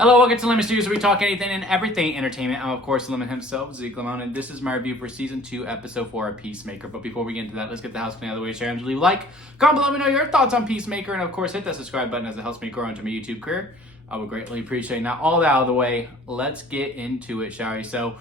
Hello, welcome to Lemon Studios, where we talk anything and everything entertainment. I'm, of course, Lemon himself, Zeke Lemon, and this is my review for Season 2, Episode 4 of Peacemaker. But before we get into that, let's get the housekeeping out of the way. Share and leave a like. Comment below, let me know your thoughts on Peacemaker, and of course, hit that subscribe button as it helps me grow into my YouTube career. I would greatly appreciate it. Now, all that out of the way, let's get into it, shall we? So,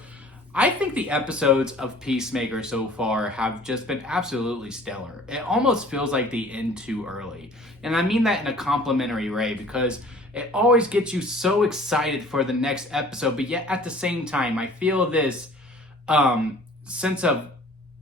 I think the episodes of Peacemaker so far have just been absolutely stellar. It almost feels like the end too early. And I mean that in a complimentary way, because it always gets you so excited for the next episode, but yet at the same time, I feel this sense of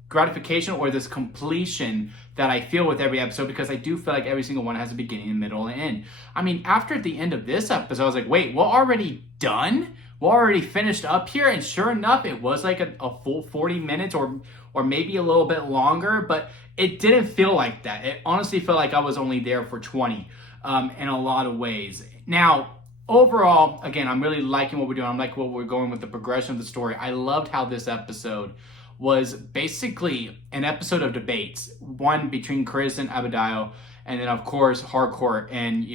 gratification or this completion that I feel with every episode, because I do feel like every single one has a beginning, a middle, and end. I mean, after the end of this episode, I was like, wait, we're already done? We're already finished up here? And sure enough, it was like a full 40 minutes or maybe a little bit longer, but it didn't feel like that. It honestly felt like I was only there for 20 in a lot of ways. Now, overall, again, I'm really liking what we're doing. I'm liking what we're going with the progression of the story. I loved how this episode was basically an episode of debates, one between Chris and Abadiah, and then of course Hardcore and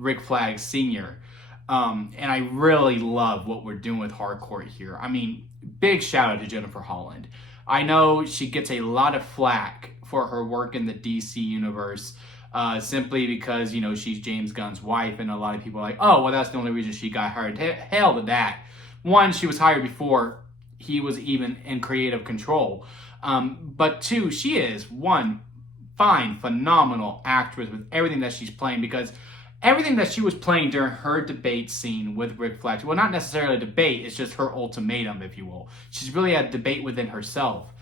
Rick Flag Sr. And I really love what we're doing with Hardcore here. I mean, big shout out to Jennifer Holland. I know she gets a lot of flack for her work in the DC universe, simply because, she's James Gunn's wife, and a lot of people are like, oh, well, that's the only reason she got hired. Hell to that. One, she was hired before he was even in creative control. But two, she is one fine, phenomenal actress with everything that she's playing, because everything that she was playing during her debate scene with Rick Flag, well, not necessarily a debate, it's just her ultimatum, if you will. She's really a debate within herself.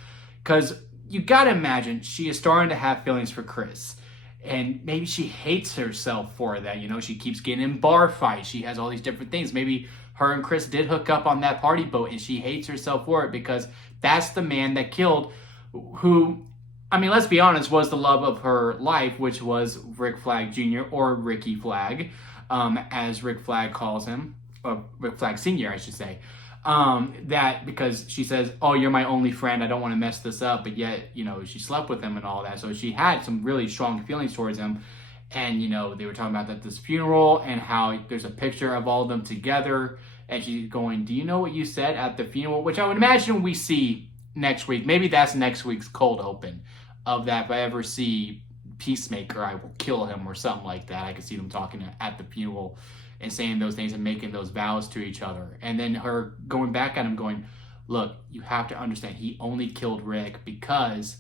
Because you gotta imagine she is starting to have feelings for Chris. And maybe she hates herself for that. She keeps getting in bar fights. She has all these different things. Maybe her and Chris did hook up on that party boat, and she hates herself for it, because that's the man that killed who, I mean, let's be honest, was the love of her life, which was Rick Flag Jr. or Ricky Flag, as Rick Flag calls him, or Rick Flag Sr., I should say. That because she says, oh, you're my only friend, I don't want to mess this up, but yet, she slept with him and all that, so she had some really strong feelings towards him. And, they were talking about that this funeral, and how there's a picture of all of them together, and she's going, do you know what you said at the funeral? Which I would imagine we see next week. Maybe that's next week's cold open of that. If I ever see Peacemaker, I will kill him, or something like that. I could see them talking at the funeral and saying those things and making those vows to each other. And then her going back at him going, look, you have to understand, he only killed Rick because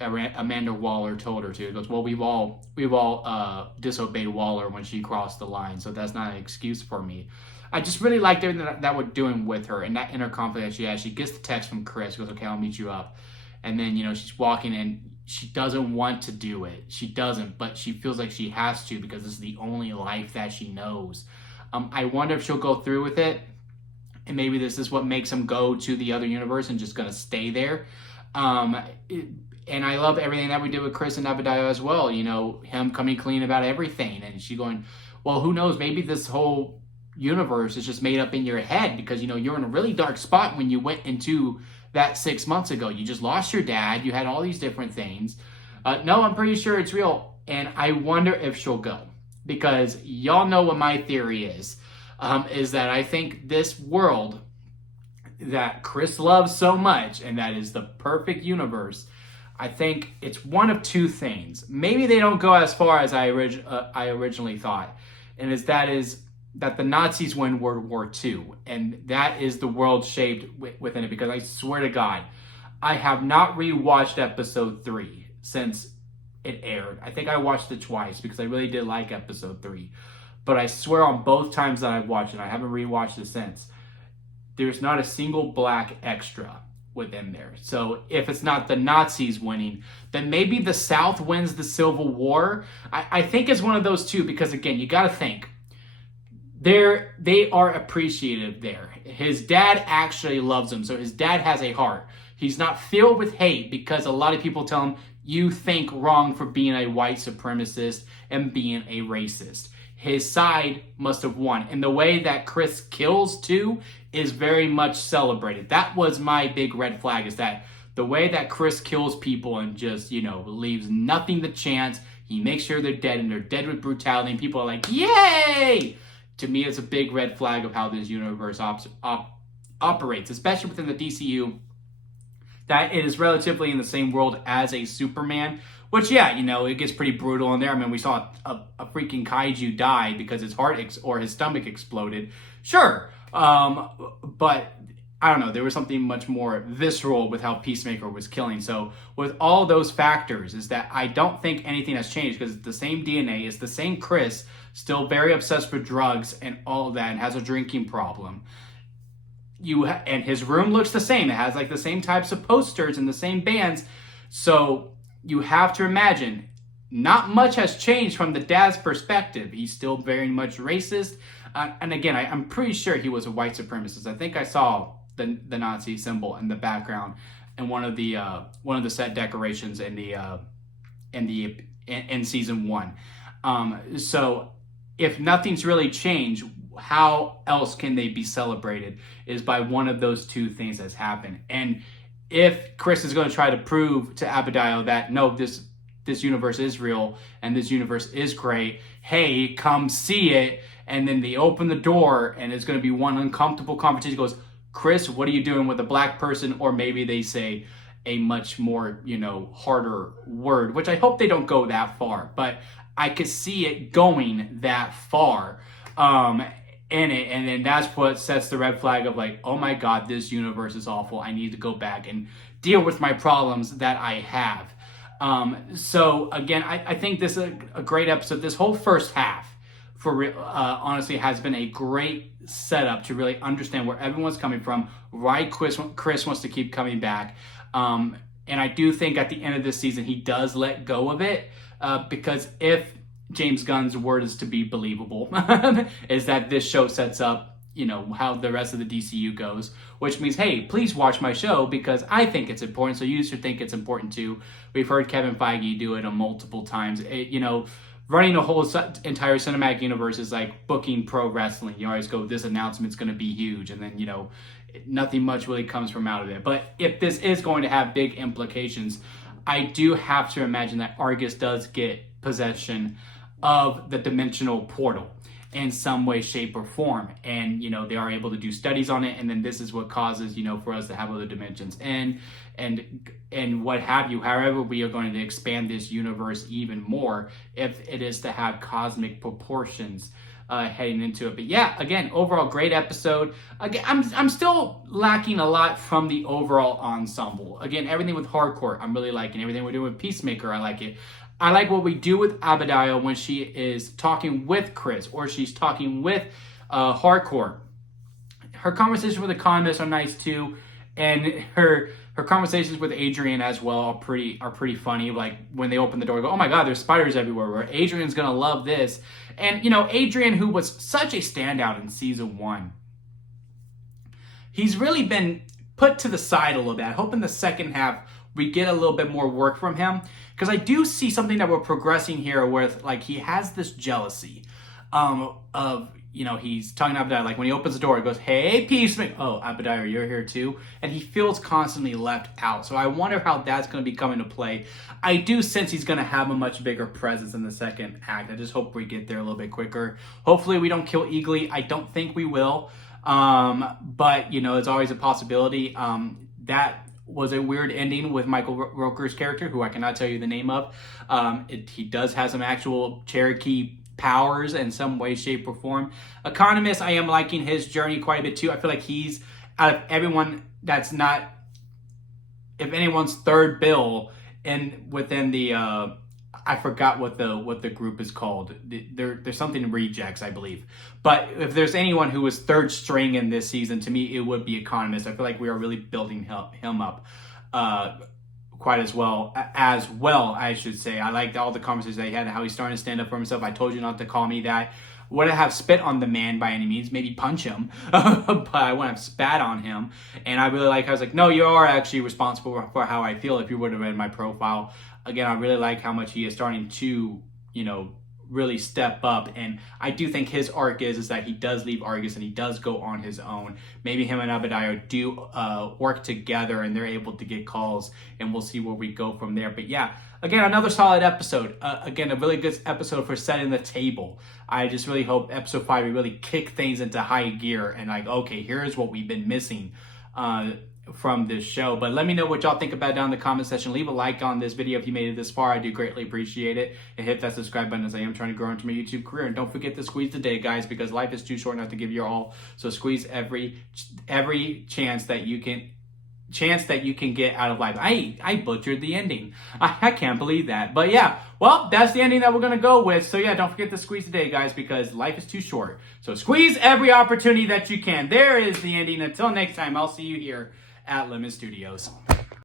Amanda Waller told her to. He goes, well, we've all disobeyed Waller when she crossed the line, so that's not an excuse for me. I just really liked everything that we're doing with her, and that inner conflict that she has. She gets the text from Chris. She goes, okay, I'll meet you up. And then, she's walking, and she doesn't want to do it. She doesn't, but she feels like she has to, because this is the only life that she knows. I wonder if she'll go through with it, and maybe this is what makes him go to the other universe and just going to stay there. And I love everything that we did with Chris and Abadiah as well. Him coming clean about everything, and she going, well, who knows? Maybe this whole universe is just made up in your head, because, you're in a really dark spot when you went into that 6 months ago. You just lost your dad. You had all these different things. No, I'm pretty sure it's real. And I wonder if she'll go, because y'all know what my theory is that I think this world that Chris loves so much, and that is the perfect universe, I think it's one of two things. Maybe they don't go as far as I originally thought. And that is that the Nazis win World War II, and that is the world shaped within it, because I swear to God, I have not rewatched episode 3 since it aired. I think I watched it twice, because I really did like episode 3, but I swear on both times that I've watched it, I haven't rewatched it since, there's not a single black extra within there. So if it's not the Nazis winning, then maybe the South wins the Civil War. I think it's one of those two, because again, you got to think, they are appreciative there. His dad actually loves him, so his dad has a heart. He's not filled with hate, because a lot of people tell him, you think wrong for being a white supremacist and being a racist. His side must have won. And the way that Chris kills too is very much celebrated. That was my big red flag, is that the way that Chris kills people and just, leaves nothing to chance. He makes sure they're dead, and they're dead with brutality, and people are like, yay! to me, it's a big red flag of how this universe operates, especially within the DCU, that it is relatively in the same world as a Superman, which, yeah, it gets pretty brutal in there. I mean, we saw a freaking kaiju die because his heart or his stomach exploded. Sure. But I don't know, there was something much more visceral with how Peacemaker was killing. So with all those factors is that I don't think anything has changed, because it's the same DNA, it's the same Chris, still very obsessed with drugs and all of that, and has a drinking problem. And his room looks the same. It has like the same types of posters and the same bands. So you have to imagine not much has changed from the dad's perspective. He's still very much racist. And again, I'm pretty sure he was a white supremacist. I think I saw the Nazi symbol in the background and one of the set decorations in season 1. So if nothing's really changed, how else can they be celebrated? Is by one of those two things that's happened. And if Chris is going to try to prove to Abigail that no, this universe is real and this universe is great, hey, come see it. And then they open the door and it's going to be one uncomfortable conversation. He goes, Chris, what are you doing with a black person? Or maybe they say a much more, harder word, which I hope they don't go that far. But I could see it going that far in it. And then that's what sets the red flag of like, oh my God, this universe is awful. I need to go back and deal with my problems that I have. So again, I think this is a great episode. This whole first half, honestly, has been a great setup to really understand where everyone's coming from, why Chris wants to keep coming back. And I do think at the end of this season, he does let go of it, because if James Gunn's word is to be believable, is that this show sets up, how the rest of the DCU goes, which means, hey, please watch my show because I think it's important, so you should think it's important too. We've heard Kevin Feige do it multiple times. Running a whole entire cinematic universe is like booking pro wrestling. You always go, this announcement's going to be huge, and then, nothing much really comes from out of it. But if this is going to have big implications, I do have to imagine that Argus does get possession of the dimensional portal in some way, shape, or form. And, they are able to do studies on it. And then this is what causes, for us to have other dimensions and what have you. However, we are going to expand this universe even more if it is to have cosmic proportions heading into it. But yeah, again, overall great episode. Again, I'm still lacking a lot from the overall ensemble. Again, everything with Hardcore, I'm really liking. Everything we're doing with Peacemaker, I like it. I like what we do with Abigail when she is talking with Chris or she's talking with Hardcore. Her conversations with economists are nice too, and her conversations with Adrian as well are pretty funny. Like when they open the door, they go, "Oh my God, there's spiders everywhere." Where Adrian's gonna love this, and Adrian, who was such a standout in season 1, he's really been put to the side a little bit. I hope in the second half we get a little bit more work from him, because I do see something that we're progressing here with, like, he has this jealousy of, he's talking to Abadiah, like when he opens the door, he goes, "Hey, Peacemaker." "Oh, Abadiah, you're here too?" And he feels constantly left out. So I wonder how that's going to be coming to play. I do sense he's going to have a much bigger presence in the second act. I just hope we get there a little bit quicker. Hopefully we don't kill Eagly. I don't think we will. But, it's always a possibility. That was a weird ending with Michael Rooker's character, who I cannot tell you the name of. He does have some actual Cherokee powers in some way, shape, or form. Economist, I am liking his journey quite a bit too. I feel like he's, out of everyone, that's not, if anyone's third bill within the I forgot what the group is called. There's something in Rejects, I believe. But if there's anyone who was third string in this season, to me, it would be Economist. I feel like we are really building him up quite as well, I should say. I liked all the conversations that he had, how he's starting to stand up for himself. I told you not to call me that. Wouldn't have spit on the man by any means, maybe punch him, but I wouldn't have spat on him. And I was like, no, you are actually responsible for how I feel. If you would have read my profile. Again, I really like how much he is starting to, really step up. And I do think his arc is that he does leave Argus and he does go on his own. Maybe him and Abadiah do work together and they're able to get calls, and we'll see where we go from there. But yeah, again, another solid episode. Again, a really good episode for setting the table. I just really hope episode 5 we really kick things into high gear and like, okay, here's what we've been missing from this show. But let me know what y'all think about it down in the comment section. Leave a like on this video if you made it this far. I do greatly appreciate it. And hit that subscribe button, as I am trying to grow into my YouTube career. And don't forget to squeeze the day, guys, because life is too short not to give you all. So squeeze every chance that you can get out of life. I butchered the ending. I can't believe that. But yeah, well, that's the ending that we're going to go with. So yeah, don't forget to squeeze the day, guys, because life is too short. So squeeze every opportunity that you can. There is the ending. Until next time, I'll see you here at Lemon Studios.